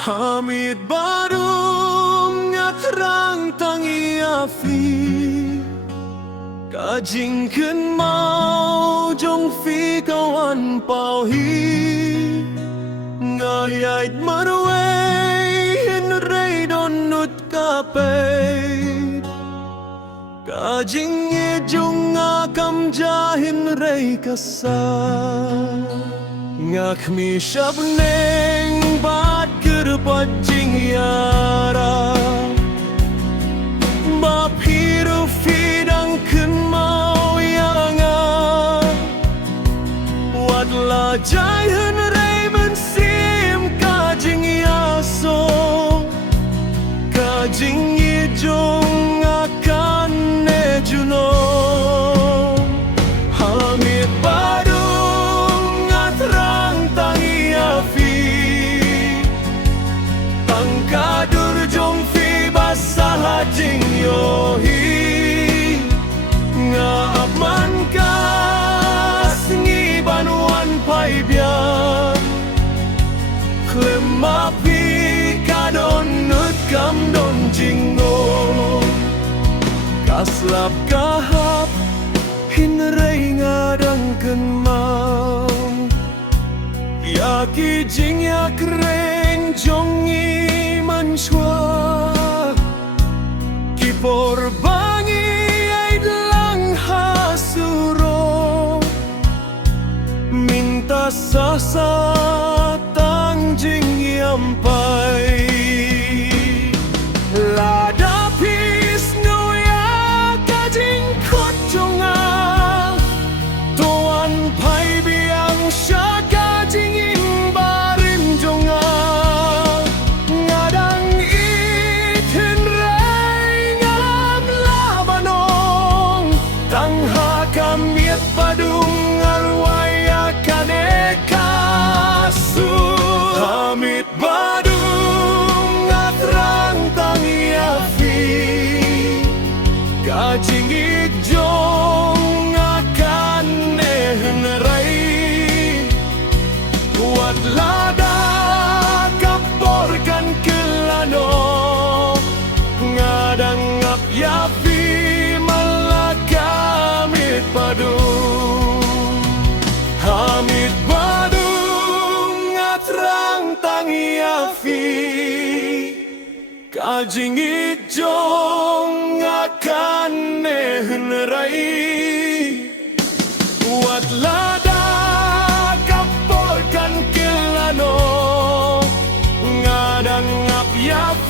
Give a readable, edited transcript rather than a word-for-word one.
Hamid barum ngatrang tangi afi Kajingken mau jong fi kawan pau hi Ngayait marway hinray don nut kapay Kajing ijong ngakam jahin ray kasa Ngak mi shabneng bat kerpat jing yara Bap hiru fidang ken mau yanga Wat la jai hen ray mensim kajing yaso Kajing ijong akan ne juno Hamid badung ngatrang tangi afi Tangkadur jong fi basah jing yohi Ngaaman kas ngibanuan pai biar Klemapi kadon nut kam don jingo Kaslap kahap hinray ngadang ken mau Yaki jing yak reng jongi manshwa Kipor bangi ay lang hasuro Minta sasa tang jing yampai Lada pis nuya kajing kot jonga Tuan pai biang syaka jing imbarin jonga Ngadang itin ray ngalam labanong Tangha kamiet padung arwaya kaneka su Hamid badung ngatrang tangi afi Kajing ijong akan nehen ray Kuat lada kaporkan kelano Ngadang ngap yafi malakamit padung Hamid badung ngatrang tangi afi Kajing ijong akan nehen ray Kuat lada kaporkan kelano Ngadang ngap yafi